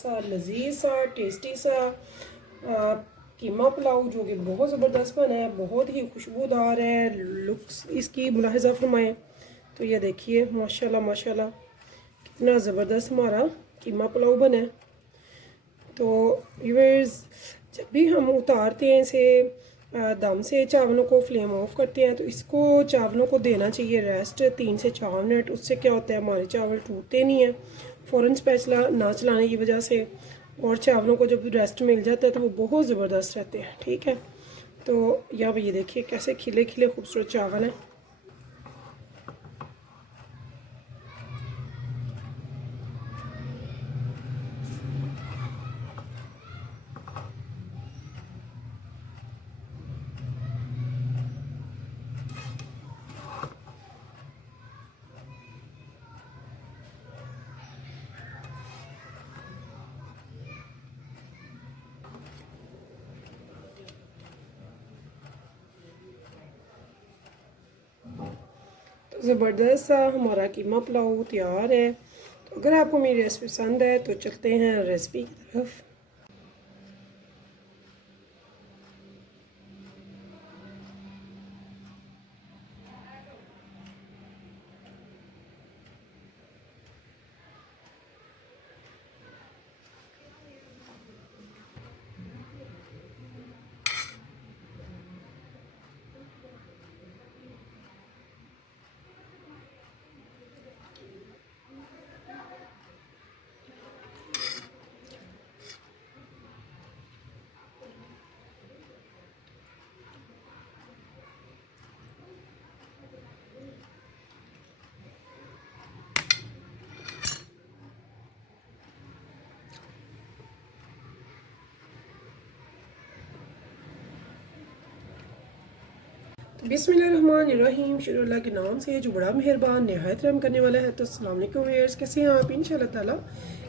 सा लजीज सा टेस्टी सा कीमा पुलाव जो कि बहुत ज़बरदस्त बना है, बहुत ही खुशबूदार है। लुक्स इसकी मुलाहिज़ा फरमाएं तो ये देखिए माशाल्लाह माशाल्लाह कितना ज़बरदस्त हमारा कीमा पुलाव बना है। तो व्यूअर्स जब भी हम उतारते हैं इसे दम से चावलों को फ्लेम ऑफ करते हैं तो इसको चावलों को देना चाहिए रेस्ट 3 से 4 मिनट। उससे क्या होता है हमारे चावल टूटते नहीं हैं फ़ौरन स्पैचुला ना चलाने की वजह से, और चावलों को जब रेस्ट मिल जाता है तो वो बहुत ज़बरदस्त रहते हैं। ठीक है, तो यहाँ पर ये देखिए कैसे खिले खिले खूबसूरत चावल हैं। ज़बरदस्त सा हमारा कीमा पुलाव तैयार है। तो अगर आपको मेरी रेसिपी पसंद है तो चलते हैं रेसिपी की तरफ। बिस्मिल्लाहिर्रहमानिर्रहीम, शुरू अल्लाह के नाम से जो बड़ा मेहरबान निहायत रहम करने वाला है। तो अस्सलाम वालेकुम व्यूअर्स, कैसे हैं आप? इंशाअल्लाह ताला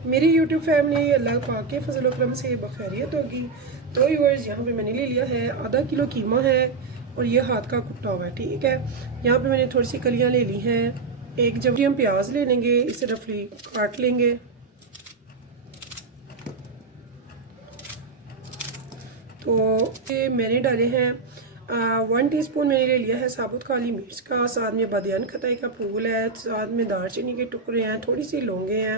मेरी यूट्यूब फैमिली अल्लाह पाक के फजल व करम से बखैरियत होगी। तो व्यूअर्स यहाँ पे मैंने ले लिया है आधा किलो कीमा है और ये हाथ का कुटा हुआ है। ठीक है, यहाँ पे मैंने थोड़ी सी कलियाँ ले ली हैं। एक जब हम प्याज ले लेंगे इसे रफली काट लेंगे। तो ये मैंने डाले हैं 1 टीस्पून मैंने ले लिया है साबुत काली मिर्च का, साथ में बादियान खताई का फूल है, साथ में दालचीनी के टुकड़े हैं, थोड़ी सी लौंगे हैं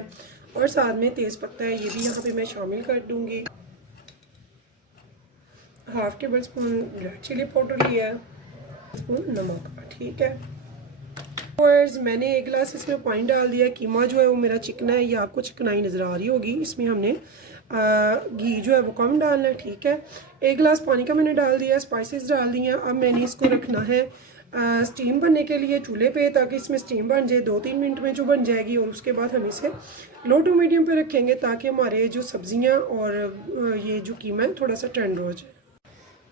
और साथ में तेज़ पत्ता है, ये भी यहाँ पे मैं शामिल कर दूँगी। Half tablespoon red chili powder लिया है, स्पून नमक का। ठीक है, और मैंने 1 गिलास इसमें पानी डाल दिया। कीमा जो है वो मेरा चिकना है, ये आपको चिकनाई नज़र आ रही होगी। इसमें हमने घी जो है वो कम डालना है। ठीक है, 1 गिलास पानी का मैंने डाल दिया, स्पाइसेस डाल दिए। अब मैंने इसको रखना है स्टीम बनने के लिए चूल्हे पे, ताकि इसमें स्टीम बन जाए। 2-3 मिनट में जो बन जाएगी और उसके बाद हम इसे लो टू मीडियम पे रखेंगे ताकि हमारे जो सब्जियां और ये जो कीमा है थोड़ा सा टेंडर हो जाए।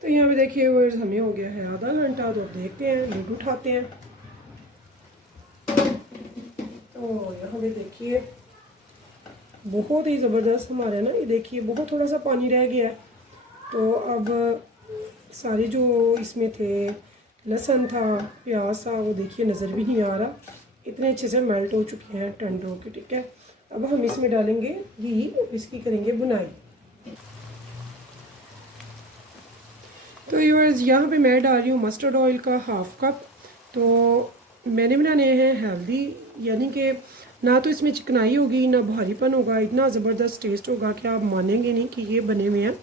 तो यहाँ पे देखिए वो हमें हो गया है आधा घंटा। तो देखते हैं, लिड उठाते हैं। तो यहाँ पे देखिए बहुत ही ज़बरदस्त हमारे ना, ये देखिए बहुत थोड़ा सा पानी रह गया है। तो अब सारे जो इसमें थे लहसुन था प्याज था वो देखिए नज़र भी नहीं आ रहा, इतने अच्छे से मेल्ट हो चुके हैं टेंडर होके। ठीक है, अब हम इसमें डालेंगे घी, इसकी करेंगे बुनाई। तो व्यूअर्स यहाँ पे मैं डाल रही हूँ मस्टर्ड ऑयल का 1/2 कप। तो मैंने बनाने हैं हेल्दी, यानी कि ना तो इसमें चिकनाई होगी ना भारीपन होगा, इतना ज़बरदस्त टेस्ट होगा कि आप मानेंगे नहीं कि ये बने हुए हैं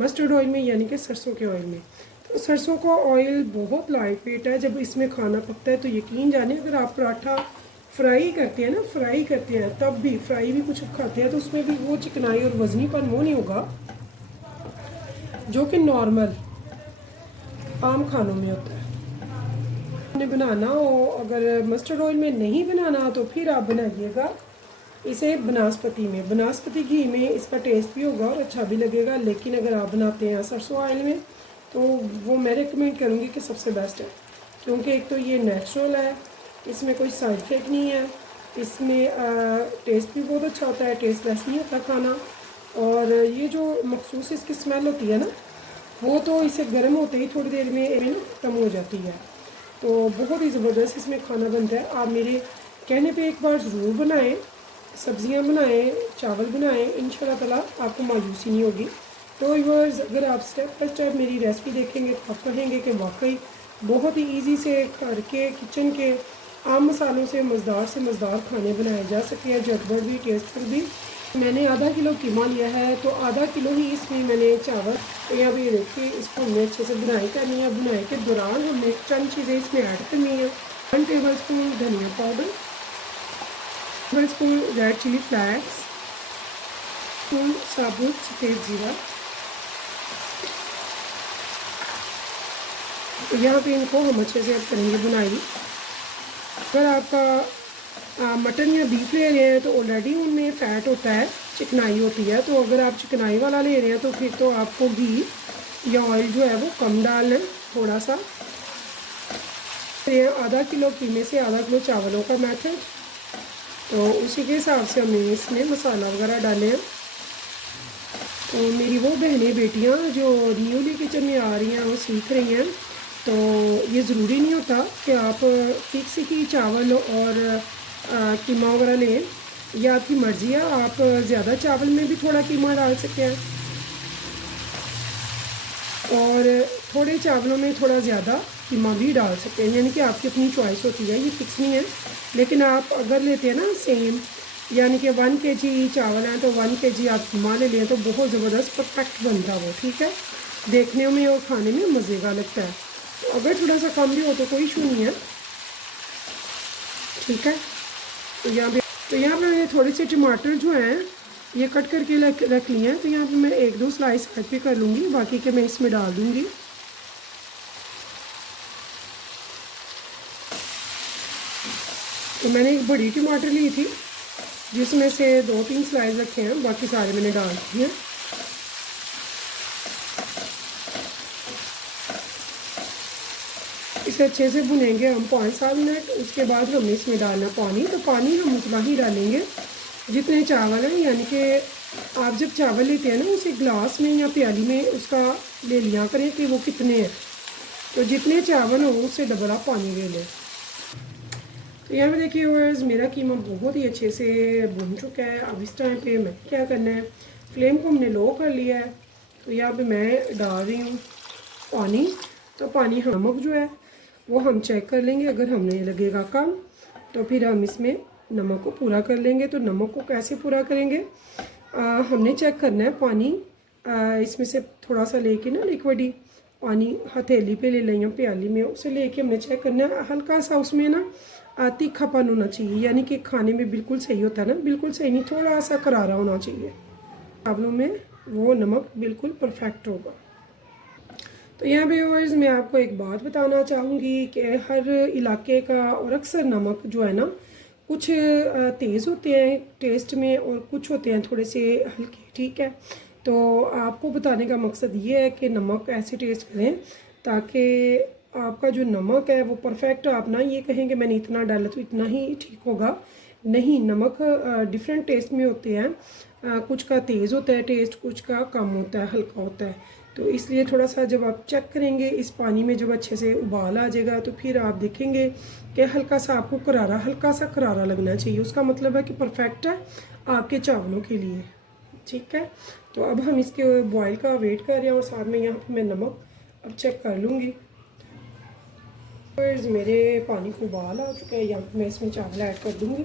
मस्टर्ड ऑयल में, यानी कि सरसों के ऑयल में। तो सरसों का ऑयल बहुत लाइट वेट है, जब इसमें खाना पकता है तो यकीन जाने अगर आप पराठा फ्राई करते हैं ना, फ्राई करते हैं तब भी, फ्राई भी कुछ खाते हैं तो उसमें भी वो चिकनाई और वजनीपन वो नहीं होगा जो कि नॉर्मल आम खानों में होता है। बनाना हो, अगर मस्टर्ड ऑयल में नहीं बनाना तो फिर आप बनाइएगा इसे बनास्पति में, बनास्पति घी में, इसका टेस्ट भी होगा और अच्छा भी लगेगा। लेकिन अगर आप बनाते हैं सरसों ऑयल में तो वो मैं रिकमेंड करूँगी कि सबसे बेस्ट है, क्योंकि एक तो ये नेचुरल है, इसमें कोई साइड इफेक्ट नहीं है, इसमें टेस्ट भी बहुत अच्छा होता है, टेस्ट लेस नहीं होता खाना। और ये जो मखसूस इसकी स्मेल होती है ना, वो तो इसे गर्म होते ही थोड़ी देर में खत्म हो जाती है। तो बहुत ही ज़बरदस्त इसमें खाना बनता है। आप मेरे कहने पे एक बार ज़रूर बनाएं सब्ज़ियाँ बनाएं, चावल बनाएं, इंशाल्लाह ताला आपको मायूसी नहीं होगी। तो व्यूअर्स, अगर आप स्टेप बाय स्टेप मेरी रेसिपी देखेंगे तो आप कहेंगे कि वाकई बहुत ही इजी से घर के किचन के आम मसालों से मज़ेदार खाने बनाए जा सकते हैं, झटपट भी टेस्टफुल भी। मैंने आधा किलो कीमा लिया है, तो आधा किलो ही इसमें मैंने चावल, तो यहाँ पे देखिए इसको हमने अच्छे से बुनाई करनी है। बुनाई के दौरान हमने चंद चीज़ें इसमें ऐड करनी है। 1 टेबल स्पून धनिया powder, 1 spoon red chili flakes, spoon साबुत सफ़ेद ज़ीरा। तो यहाँ पे इनको हम अच्छे से अब करेंगे बुनाई। अगर आपका मटन या बीफ ले रहे हैं तो ऑलरेडी उनमें फ़ैट होता है, चिकनाई होती है। तो अगर आप चिकनाई वाला ले रहे हैं तो फिर तो आपको घी या ऑयल जो है वो कम डालना है, थोड़ा सा। ये आधा किलो कीमे से आधा किलो चावलों का मेथड, तो उसी के हिसाब से हमने इसमें मसाला वगैरह डाले हैं। तो मेरी वो बहनें बेटियां जो न्यूली किचन में आ रही हैं, वो सीख रही हैं, तो ये ज़रूरी नहीं होता कि आप फिक्स ही चावल और कीमा वगैरह लें, या आपकी मर्ज़ी है। आप ज़्यादा चावल में भी थोड़ा कीमा डाल सकते हैं और थोड़े चावलों में थोड़ा ज़्यादा कीमा भी डाल सकते हैं, यानी कि आपकी अपनी चॉइस होती है, ये फिक्स नहीं है। लेकिन आप अगर लेते हैं ना सेम, यानी कि 1 kg चावल हैं तो 1 kg आप कीमा ले लें, तो बहुत ज़बरदस्त परफेक्ट बनता है वो, ठीक है, देखने में और खाने में मज़े का लगता है। तो अगर थोड़ा सा कम भी हो तो कोई इशू नहीं है, ठीक है। तो यहाँ पे मैंने थोड़े से टमाटर जो हैं ये कट करके रख लिए हैं, तो यहाँ पे मैं 1-2 स्लाइस कट भी कर लूँगी, बाकी के मैं इसमें डाल दूँगी। तो मैंने एक बड़ी टमाटर ली थी, जिसमें से 2-3 स्लाइस रखे हैं, बाकी सारे मैंने डाल दिए हैं। इसे अच्छे से भुनेंगे हम 5-7 मिनट। उसके बाद हमने इसमें डालना पानी, तो पानी हम उतना ही डालेंगे जितने चावल हैं, यानी कि आप जब चावल लेते हैं ना, उसे ग्लास में या प्याली में उसका ले लिया करें कि वो कितने हैं, तो जितने चावल हों उससे डबल आप पानी ले लें। तो यहाँ पे देखिए व्यूअर्स, मेरा कीमा बहुत ही अच्छे से भुन चुका है। अब इस टाइम पे मैं क्या करना है, फ्लेम को हमने लो कर लिया है। तो यहाँ पे मैं डाल रही हूँ पानी। तो पानी, नमक जो है वो हम चेक कर लेंगे, अगर हमें लगेगा कम तो फिर हम इसमें नमक को पूरा कर लेंगे। तो नमक को कैसे पूरा करेंगे, हमने चेक करना है पानी, इसमें से थोड़ा सा लेके ना लिक्विड ही पानी हथेली पे ले लें या प्याली में, उसे लेके हमने चेक करना है। हल्का सा उसमें ना तीखापन होना चाहिए, यानी कि खाने में बिल्कुल सही होता है ना, बिल्कुल सही नहीं, थोड़ा सा करारा होना चाहिए। चावलों में वो नमक बिल्कुल परफेक्ट होगा। तो यहाँ पे व्यूअर्स, मैं आपको एक बात बताना चाहूँगी कि हर इलाके का और अक्सर नमक जो है ना, कुछ तेज़ होते हैं टेस्ट में और कुछ होते हैं थोड़े से हल्के, ठीक है। तो आपको बताने का मकसद ये है कि नमक ऐसे टेस्ट करें ताकि आपका जो नमक है वो परफेक्ट, आप ना ये कहें कि मैंने इतना डाला तो इतना ही ठीक होगा। नहीं, नमक डिफरेंट टेस्ट में होते हैं, कुछ का तेज़ होता है टेस्ट, कुछ का कम होता है, हल्का होता है। तो इसलिए थोड़ा सा जब आप चेक करेंगे इस पानी में, जब अच्छे से उबाल आ जाएगा, तो फिर आप देखेंगे कि हल्का सा आपको करारा, हल्का सा करारा लगना चाहिए। उसका मतलब है कि परफेक्ट है आपके चावलों के लिए, ठीक है। तो अब हम इसके बॉयल का वेट कर रहे हैं और साथ में यहाँ पे मैं नमक अब चेक कर लूँगी। मेरे पानी को उबाल आ चुका है, यहाँ पे मैं इसमें चावल ऐड कर दूँगी।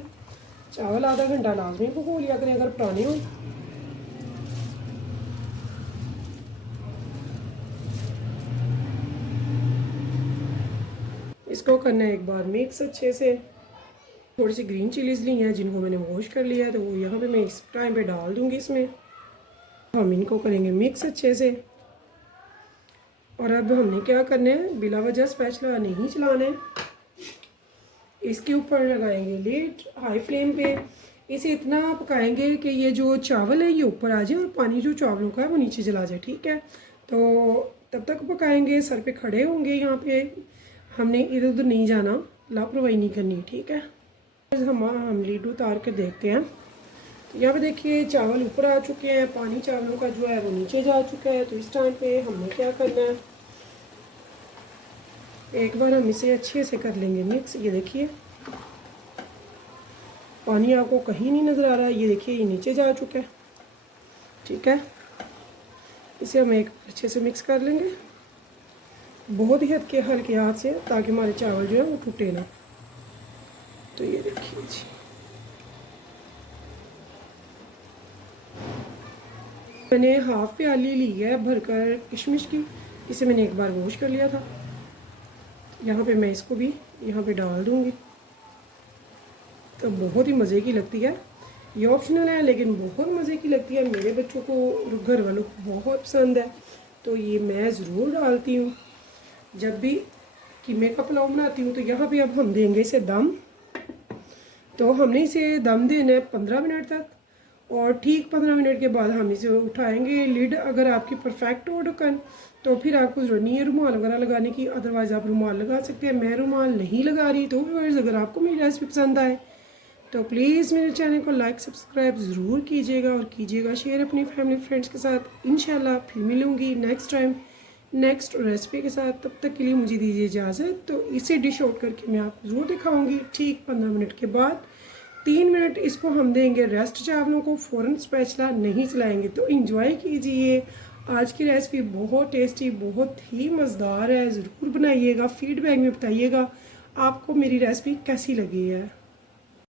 चावल आधा घंटा लाजमी भगो लिया करें अगर पुराने हो। इसको करना है एक बार मिक्स अच्छे से। थोड़ी सी ग्रीन चिलीज़ ली हैं जिनको मैंने वॉश कर लिया है, तो वो यहाँ पे मैं इस टाइम पे डाल दूँगी इसमें। हम इनको करेंगे मिक्स अच्छे से। और अब हमने क्या करना है, बिला वजह स्पैचुला नहीं चलाना है, इसके ऊपर लगाएंगे लिड हाई फ्लेम पे। इसे इतना पकाएंगे कि ये जो चावल है ये ऊपर आ जाए और पानी जो चावलों का है वो नीचे चला जाए, ठीक है। तो तब तक पकाएंगे, सर पे खड़े होंगे, यहाँ पे हमने इधर उधर नहीं जाना, लापरवाही नहीं करनी, ठीक है। हम लीड उतार कर देखते हैं। तो यहाँ पे देखिए चावल ऊपर आ चुके हैं, पानी चावलों का जो है वो नीचे जा चुका है। तो इस टाइम पे हमने क्या करना है, एक बार हम इसे अच्छे से कर लेंगे मिक्स। ये देखिए पानी आपको कहीं नहीं नज़र आ रहा है। ये देखिए ये नीचे जा चुका है। ठीक है, इसे हम एक अच्छे से मिक्स कर लेंगे, बहुत ही हल्के हाथ से, ताकि हमारे चावल जो है वो टूटे ना। तो ये देखिए जी, मैंने हाफ प्याली ली है भरकर किशमिश की। इसे मैंने एक बार वॉश कर लिया था। यहाँ पे मैं इसको भी यहाँ पे डाल दूँगी। तो बहुत ही मज़े की लगती है, ये ऑप्शनल है लेकिन बहुत मज़े की लगती है। मेरे बच्चों को, घर वालों को बहुत पसंद है, तो ये मैं ज़रूर डालती हूँ जब भी कीमे का पुलाव बनाती हूँ। तो यहाँ पे अब हम देंगे इसे दम। तो हमने इसे दम देना है 15 मिनट तक, और ठीक 15 मिनट के बाद हम इसे उठाएंगे। लिड अगर आपकी परफेक्ट हो ढक्कन, तो फिर आपको ज़रूरत नहीं है रुमाल वगैरह लगाने की, अदरवाइज़ आप रुमाल लगा सकते हैं। मैं रुमाल नहीं लगा रही। तो व्यूअर्स, अगर आपको मेरी रेसिपी पसंद आए तो प्लीज़ मेरे चैनल को लाइक सब्सक्राइब ज़रूर कीजिएगा, और कीजिएगा शेयर अपनी फैमिली फ्रेंड्स के साथ। इंशाल्लाह फिर मिलूँगी नेक्स्ट टाइम नेक्स्ट रेसिपी के साथ। तब तक के लिए मुझे दीजिए इजाज़त। तो इसे डिश आउट करके मैं आपको ज़रूर दिखाऊंगी ठीक 15 मिनट के बाद। 3 मिनट इसको हम देंगे रेस्ट चावलों को, फ़ौरन स्पैचुला नहीं चलाएंगे। तो इंजॉय कीजिए। आज की रेसिपी बहुत टेस्टी, बहुत ही मज़ेदार है। ज़रूर बनाइएगा, फीडबैक में बताइएगा आपको मेरी रेसिपी कैसी लगी है।